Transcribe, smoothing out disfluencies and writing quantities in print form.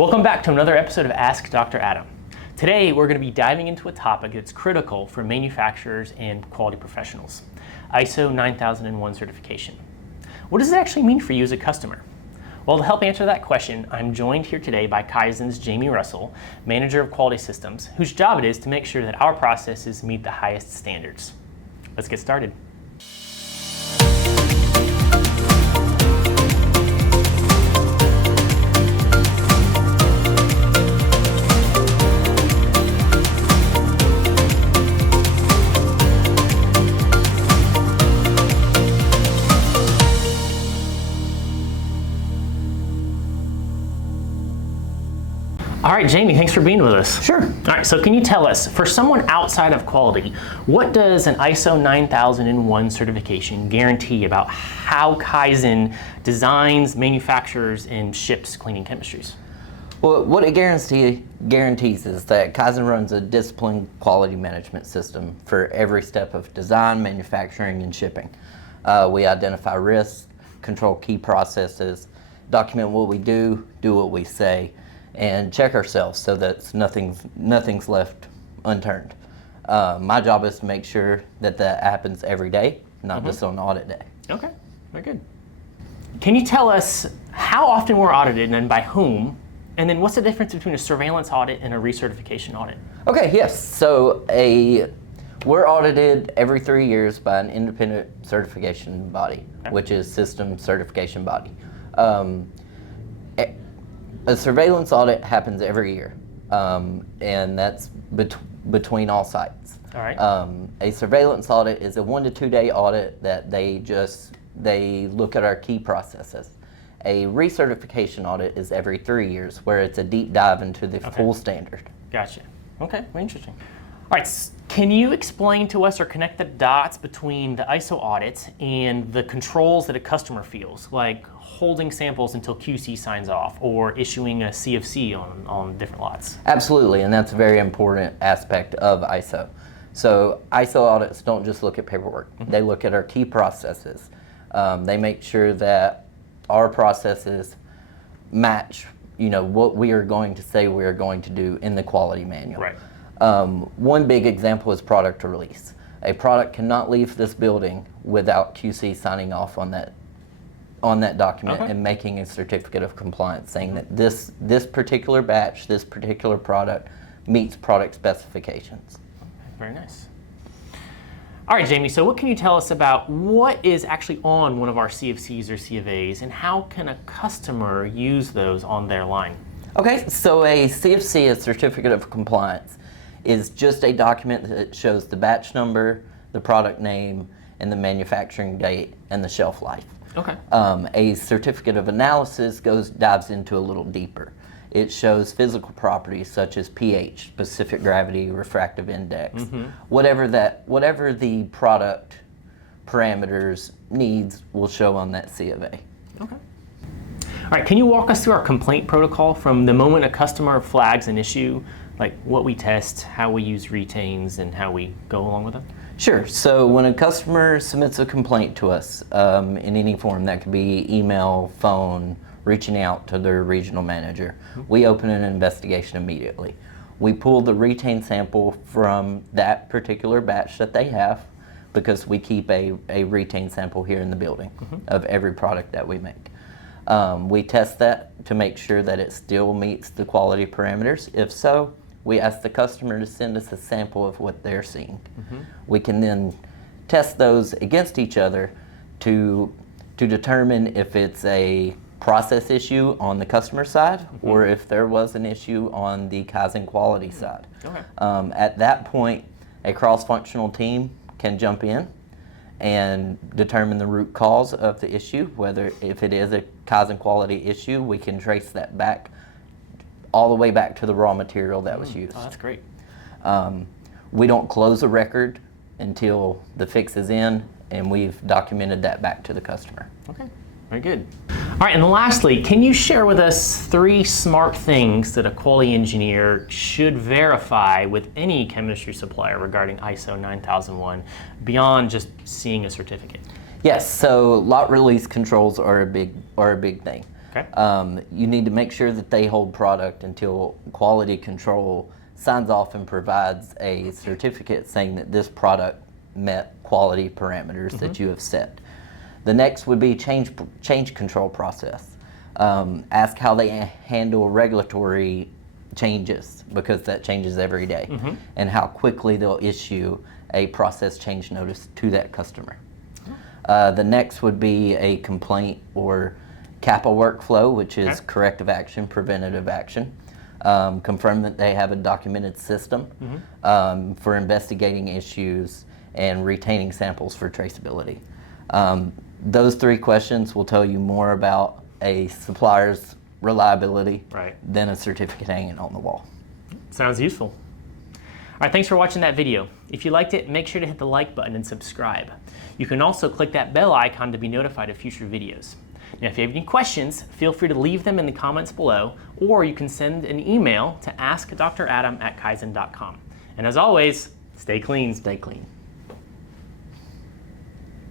Welcome back to another episode of Ask Dr. Adam. Today we're going to be diving into a topic that's critical for manufacturers and quality professionals, ISO 9001 certification. What does it actually mean for you as a customer? Well, to help answer that question, I'm joined here today by Kyzen's Jamey Russell, Manager of Quality Systems, whose job it is to make sure that our processes meet the highest standards. Let's get started. All right, Jamey, thanks for being with us. Sure. All right, so can you tell us, for someone outside of quality, what does an ISO 9001 certification guarantee about how Kyzen designs, manufactures, and ships cleaning chemistries? Well, what it guarantees is that Kyzen runs a disciplined quality management system for every step of design, manufacturing, and shipping. We identify risks, control key processes, document what we do what we say, and check ourselves so that nothing's left unturned. My job is to make sure that happens every day, not just on audit day. Okay, very good. Can you tell us how often we're audited and by whom? And then what's the difference between a surveillance audit and a recertification audit? Okay, yes. So we're audited every 3 years by an independent certification body, which is System Certification Body. A surveillance audit happens every year, and that's between all sites. All right. A surveillance audit is a 1 to 2 day audit that they look at our key processes. A recertification audit is every 3 years, where it's a deep dive into the full standard. Gotcha. Okay, very interesting. All right, can you explain to us or connect the dots between the ISO audits and the controls that a customer feels, like holding samples until QC signs off or issuing a CFC on different lots? Absolutely, and that's a very important aspect of ISO. So ISO audits don't just look at paperwork. They look at our key processes. They make sure that our processes match, what we are going to say we are going to do in the quality manual. Right. One big example is product release. A product cannot leave this building without QC signing off on that document and making a certificate of compliance saying that this particular batch, this particular product meets product specifications. Very nice. All right, Jamey, so what can you tell us about what is actually on one of our CFCs or CFAs, and how can a customer use those on their line? Okay, so a CFC, a certificate of compliance, is just a document that shows the batch number, the product name, and the manufacturing date and the shelf life. Okay. A certificate of analysis dives into a little deeper. It shows physical properties such as pH, specific gravity, refractive index, whatever the product parameters needs will show on that CFA. Okay. All right, can you walk us through our complaint protocol from the moment a customer flags an issue, like what we test, how we use retains, and how we go along with it? Sure. So when a customer submits a complaint to us in any form, that could be email, phone, reaching out to their regional manager, we open an investigation immediately. We pull the retain sample from that particular batch that they have, because we keep a retain sample here in the building of every product that we make. We test that to make sure that it still meets the quality parameters. If so, we ask the customer to send us a sample of what they're seeing. We can then test those against each other to determine if it's a process issue on the customer side or if there was an issue on the Kyzen quality side. Okay. At that point, a cross-functional team can jump in and determine the root cause of the issue. Whether if it is a Kyzen quality issue, we can trace that back all the way back to the raw material that was used. Oh, that's great. We don't close a record until the fix is in and we've documented that back to the customer. Okay, very good. All right, and lastly, can you share with us 3 smart things that a quality engineer should verify with any chemistry supplier regarding ISO 9001 beyond just seeing a certificate? Yes, so lot release controls are a big thing. Okay. You need to make sure that they hold product until quality control signs off and provides a certificate saying that this product met quality parameters that you have set. The next would be change control process. Ask how they handle regulatory changes, because that changes every day, and how quickly they'll issue a process change notice to that customer. The next would be a complaint or CAPA workflow, which is corrective action, preventative action. Confirm that they have a documented system for investigating issues and retaining samples for traceability. Those 3 questions will tell you more about a supplier's reliability than a certificate hanging on the wall. Sounds useful. All right, thanks for watching that video. If you liked it, make sure to hit the like button and subscribe. You can also click that bell icon to be notified of future videos. Now, if you have any questions, feel free to leave them in the comments below, or you can send an email to askdradam@kyzen.com. And as always, stay clean. Stay clean.